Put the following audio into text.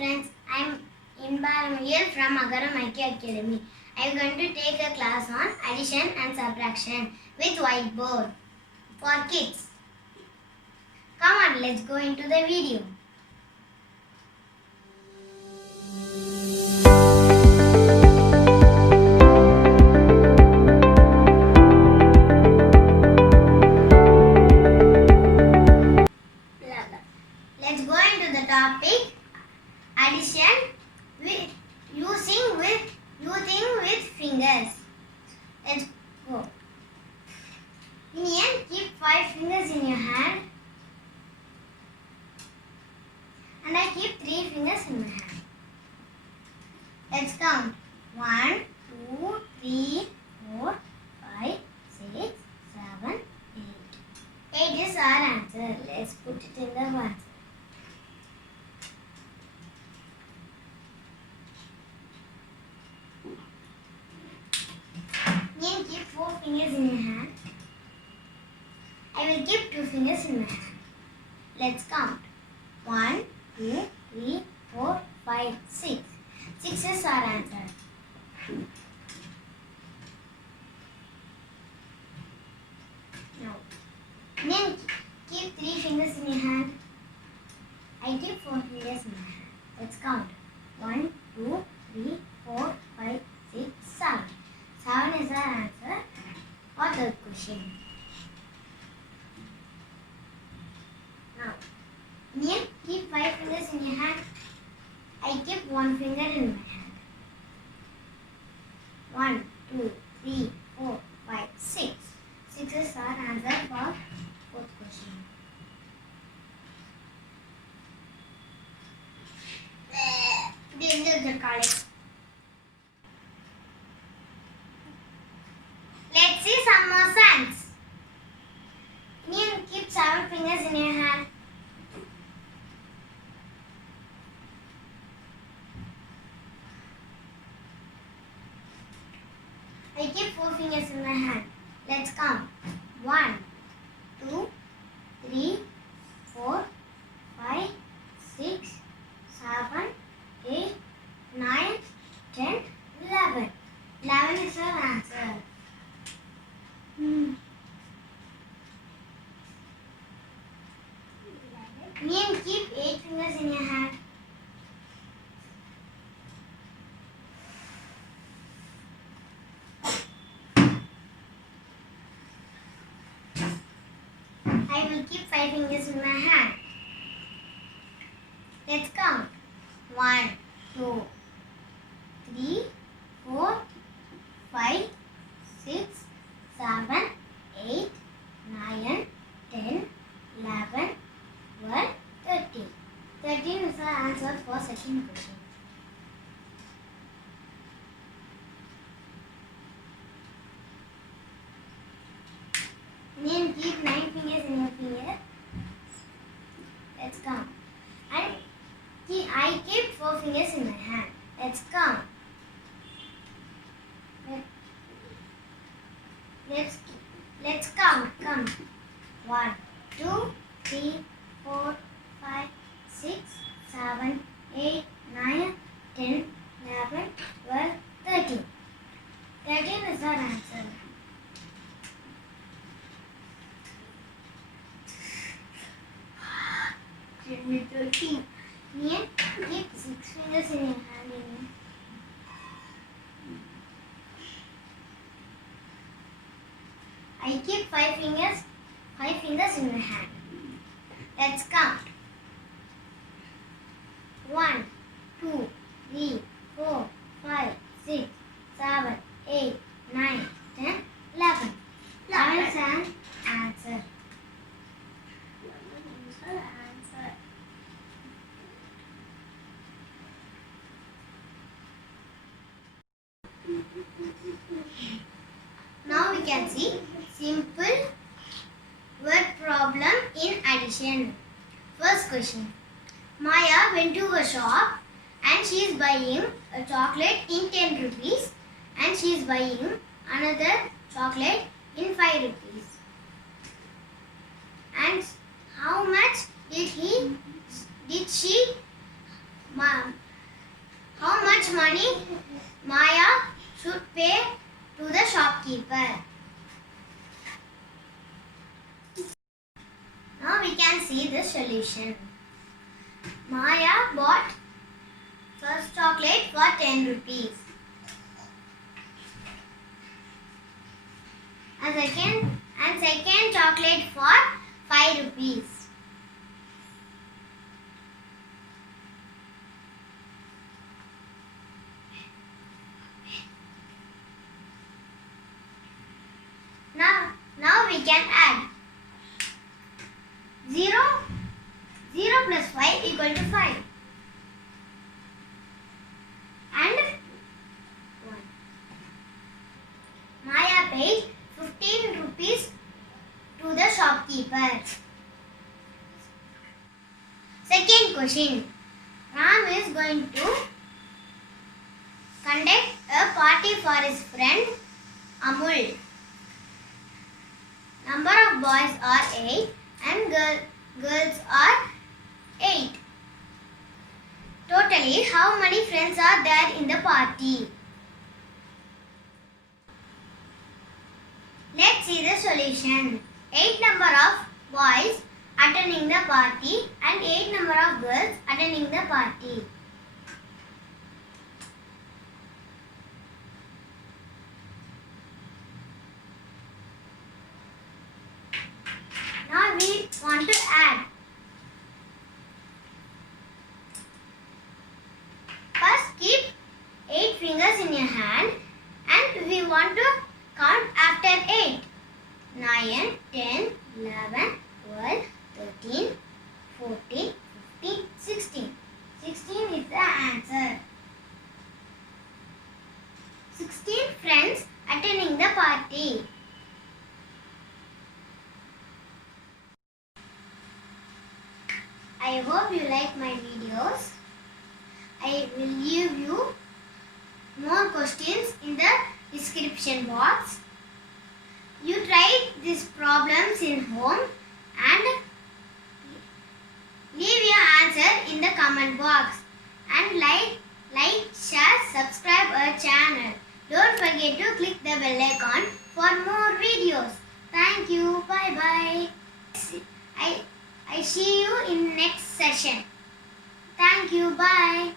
friends, I am Inbaramiyal from Agaram IQ Academy. I am going to take a class on addition and subtraction with whiteboard for kids. Come on, let's go into the video. Let's go into the topic addition with using with fingers. Let's go. Indian, keep 5 fingers in your hand and I keep 3 fingers in my hand. Let's count. 1, 2, 3, 4, 5, 6, 7, 8. 8 is our answer. Let's put it in the answer. You keep 4 fingers in your hand. I will keep 2 fingers in my hand. Let's count. 1, 2, 3, 4, 5, 6. 6 is our answer. Now, then keep 3 fingers in your hand. I keep 4 fingers in my hand. Let's count. 1, 2, 3, 4, 5, 6, 7. 7 is our answer for third question. Now, Nian, keep 5 fingers in your hand. I keep 1 finger in my hand. 1, 2, 3, 4, 5, 6. 6 is our answer for fourth question. Let's see some more signs. Nian, keep 7 fingers in your hand. I keep 4 fingers in my hand. Let's count. 1, 2, 3, 4, 5, 6, 7, 8, 9, 10, 11. 11 is our answer. Nian, keep 8 fingers in your hand. I will keep 5 fingers in my hand. Let's count. 1, 2, 3, 4, 5, 6, 7, 8, 9, 10, 11, 12, 13. 13 is our answer for second question. Then keep 9 fingers in your finger. Let's count. And I keep 4 fingers in my hand. Let's count. Let's count. Come. 1, 2, 3, 4, 5, 6, 7, 8, 9, 10, 11, 12, 13. 13 is our answer. Nian, keep 6 fingers in your hand. I keep 5 fingers in my hand. Let's count. 1, 2, 3, 4, 5, 6, 7, 8, 9, 10, 11. 11 is an answer. Now we can see simple word problem in addition. First question. Maya went to a shop and she is buying a chocolate in 10 rupees and she is buying another chocolate in 5 rupees. And how much did she how much money Maya should pay to the shopkeeper. Now we can see the solution. Maya bought first chocolate for 10 rupees. And second chocolate for 5 rupees. Now we can add 0 plus 5 equal to 5 and 1. Maya paid 15 rupees to the shopkeeper. Second question. Ram is going to conduct a party for his friend Amul. Number of boys are 8 and girls are 8. Totally, how many friends are there in the party? Let's see the solution. 8 number of boys attending the party and 8 number of girls attending the party. Now we want to add. First keep 8 fingers in your hand and we want to count after 8. 9, 10, 11, 12, 13, 14, 15, 16. 16 is the answer. 16 friends attending the party. I hope you like my videos. I will leave you more questions in the description box. You try these problems in home and leave your answer in the comment box. And like, share, subscribe our channel. Don't forget to click the bell icon for more videos. Thank you. Bye bye. I see you in next session. Thank you. Bye.